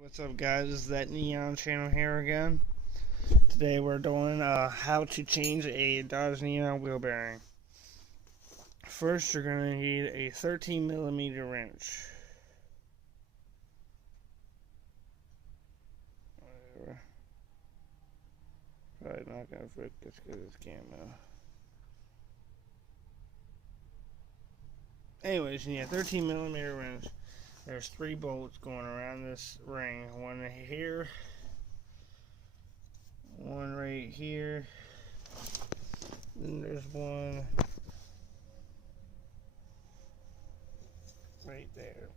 What's up, guys? This is that Neon channel here again. Today we're doing how to change a Dodge Neon wheel bearing. First, you're going to need a 13mm wrench. Whatever. Probably not going to fit as good as camo. Anyways, you need a 13mm wrench. There's 3 bolts going around this ring. One here, one right here, then there's one right there,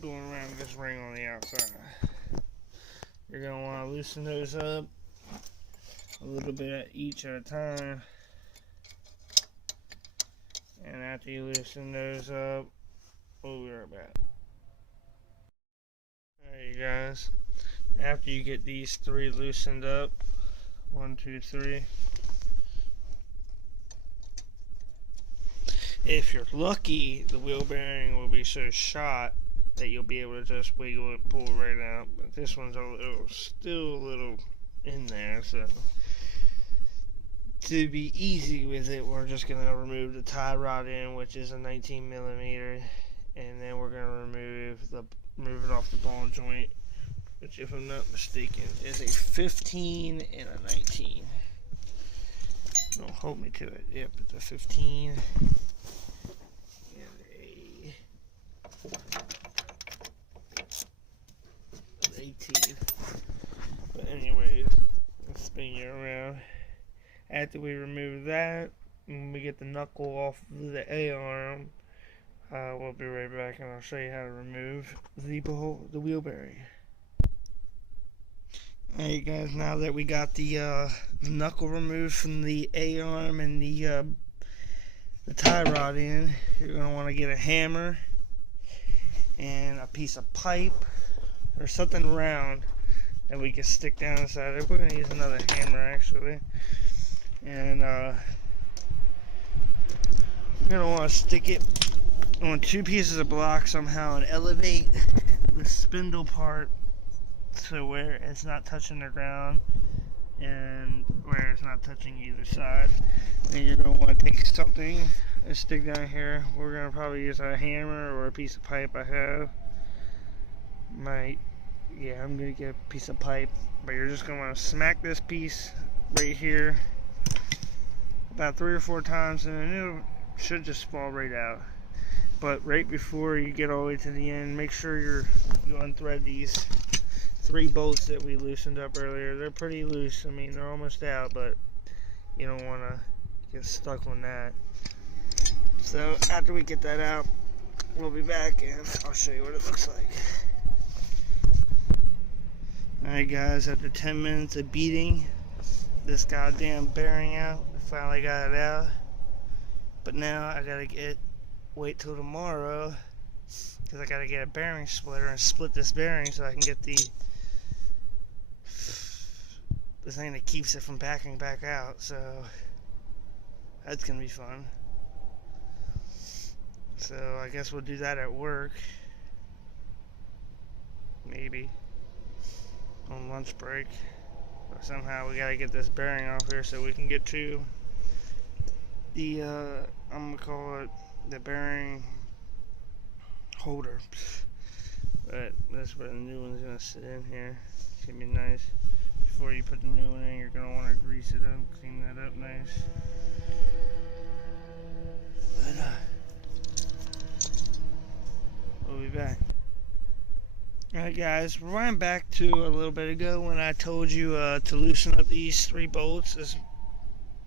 going around this ring on the outside. You're going to want to loosen those up a little bit each at a time, and after you loosen those up, we'll be right back. Alright, you guys, after you get these 3 loosened up, 1, 2, 3, if you're lucky, the wheel bearing will be so shot that you'll be able to just wiggle it and pull it right out. But this one's still a little in there, so to be easy with it, we're just going to remove the tie rod end, which is a 19mm, and then we're going to remove it off the ball joint, which, if I'm not mistaken, is a 15 and a 19. Don't hold me to it. Yep, it's a 15 and an 18. But anyways, let's spin you around. After we remove that, and we get the knuckle off of the A-arm, we'll be right back, and I'll show you how to remove the wheel bearing. Alright, guys, now that we got the knuckle removed from the A-arm and the tie rod in, you're going to want to get a hammer and a piece of pipe or something round that we can stick down inside it. We're going to use another hammer, actually. And we're going to want to stick it on 2 pieces of block somehow and elevate the spindle part so where it's not touching the ground and where it's not touching either side. Then you're going to want to take something and stick down here. We're going to probably use a hammer or a piece of pipe I have. Yeah, I'm going to get a piece of pipe, but you're just going to want to smack this piece right here about 3 or 4 times, and then it should just fall right out. But right before you get all the way to the end, make sure you unthread these 3 bolts that we loosened up earlier. They're pretty loose. I mean, they're almost out, but you don't want to get stuck on that. So after we get that out, we'll be back and I'll show you what it looks like. Alright, guys, after 10 minutes of beating this goddamn bearing out, I finally got it out. But now I gotta wait till tomorrow, because I gotta get a bearing splitter and split this bearing so I can get the thing that keeps it from backing back out. So that's gonna be fun. So I guess we'll do that at work, maybe on lunch break. But somehow we gotta get this bearing off here so we can get to the I'm gonna call it the bearing holder. But that's where the new one's gonna sit in here. It's gonna be nice. Before you put the new one in, you're gonna want to grease it up, clean that up nice. But we'll be back. Alright, guys, rewind back to a little bit ago when I told you to loosen up these 3 bolts.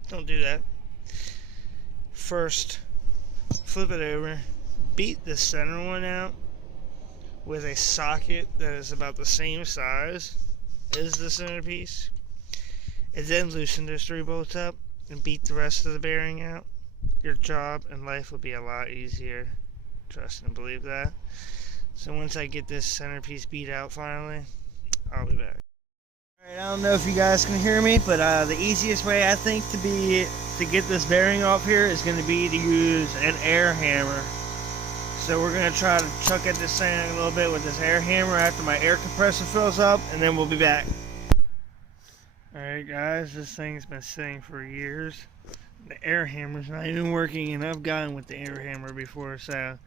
Don't do that. First, flip it over, beat the center one out with a socket that is about the same size as the centerpiece, and then loosen those 3 bolts up and beat the rest of the bearing out. Your job in life will be a lot easier. Trust and believe that. So once I get this centerpiece beat out finally, I'll be back. Alright, I don't know if you guys can hear me, but the easiest way I think to get this bearing off here is going to be to use an air hammer. So we're going to try to chuck at this thing a little bit with this air hammer after my air compressor fills up, and then we'll be back. Alright guys, this thing's been sitting for years. The air hammer's not even working, and I've gotten with the air hammer before, so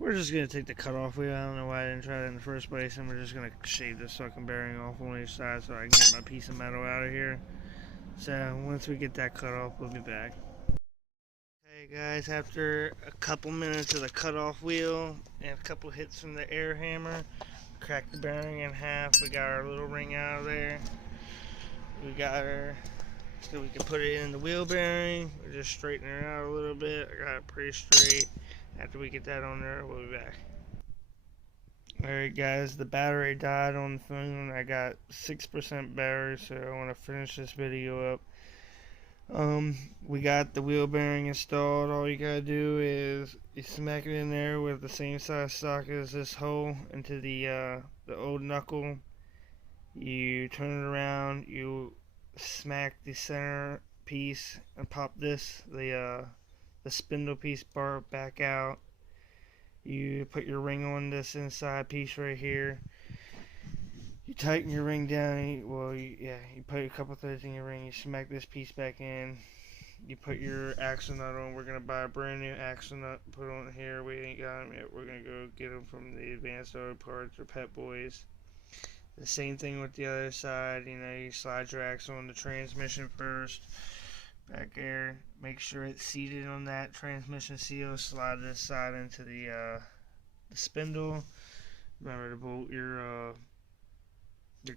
we're just going to take the cutoff wheel. I don't know why I didn't try that in the first place, and we're just going to shave this fucking bearing off on each side so I can get my piece of metal out of here. So once we get that cut off, we'll be back. Hey guys, after a couple minutes of the cutoff wheel and a couple hits from the air hammer, cracked the bearing in half. We got our little ring out of there. We got her so we can put it in the wheel bearing. We're just straightening her out a little bit. I got it pretty straight. After we get that on there, we'll be back. Alright guys, the battery died on the phone. I got 6% battery, so I want to finish this video up. We got the wheel bearing installed. All you gotta do is you smack it in there with the same size socket as this hole into the old knuckle. You turn it around, you smack the center piece and pop this, the spindle piece bar back out. You put your ring on this inside piece right here. You tighten your ring down. You put a couple threads in your ring. You smack this piece back in. You put your axle nut on. We're gonna buy a brand new axle nut, put on here. We ain't got them yet. We're gonna go get them from the Advanced Auto Parts or Pet Boys. The same thing with the other side. You know, you slide your axle on the transmission first. Back there, make sure it's seated on that transmission seal. Slide this side into the spindle. Remember to bolt your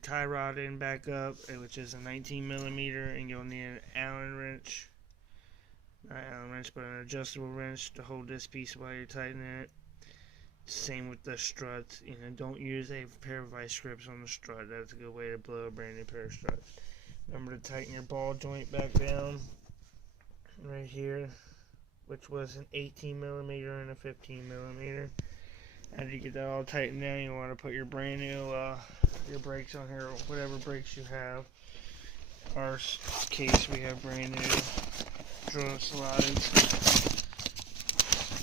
tie rod in back up, which is a 19mm, and you'll need an Allen wrench. Not Allen wrench, but an adjustable wrench to hold this piece while you're tightening it. Same with the struts. You know, don't use a pair of vice grips on the strut. That's a good way to blow a brand new pair of struts. Remember to tighten your ball joint back down right here, which was an 18mm and a 15mm. After you get that all tightened down, you want to put your brand new your brakes on here, whatever brakes you have. Our case, we have brand new drill slides,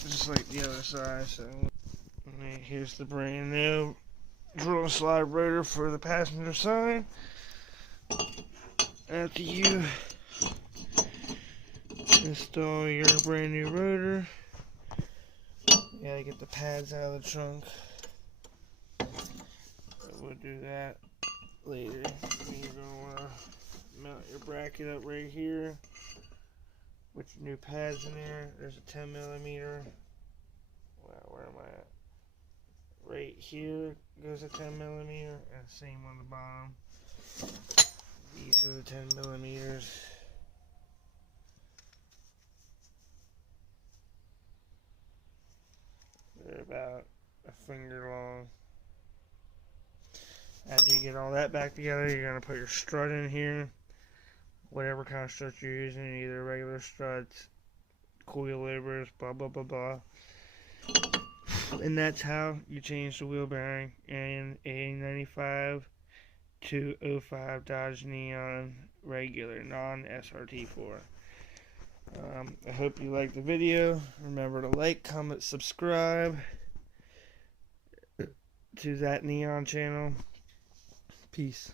just like the other side. So here's the brand new drill slide rotor for the passenger side. After you install your brand new rotor, you gotta get the pads out of the trunk. We'll do that later. You're gonna want to mount your bracket up right here with your new pads in there. There's a 10mm. Wow, where am I at? Right here goes a 10mm, and same on the bottom. These are the 10mm. They're about a finger long. After you get all that back together, you're going to put your strut in here. Whatever kind of strut you're using, either regular struts, coilovers, blah blah blah blah. And that's how you change the wheel bearing in a 95 to 05 Dodge Neon regular, non-SRT4. I hope you liked the video. Remember to like, comment, subscribe to that Neon channel. Peace.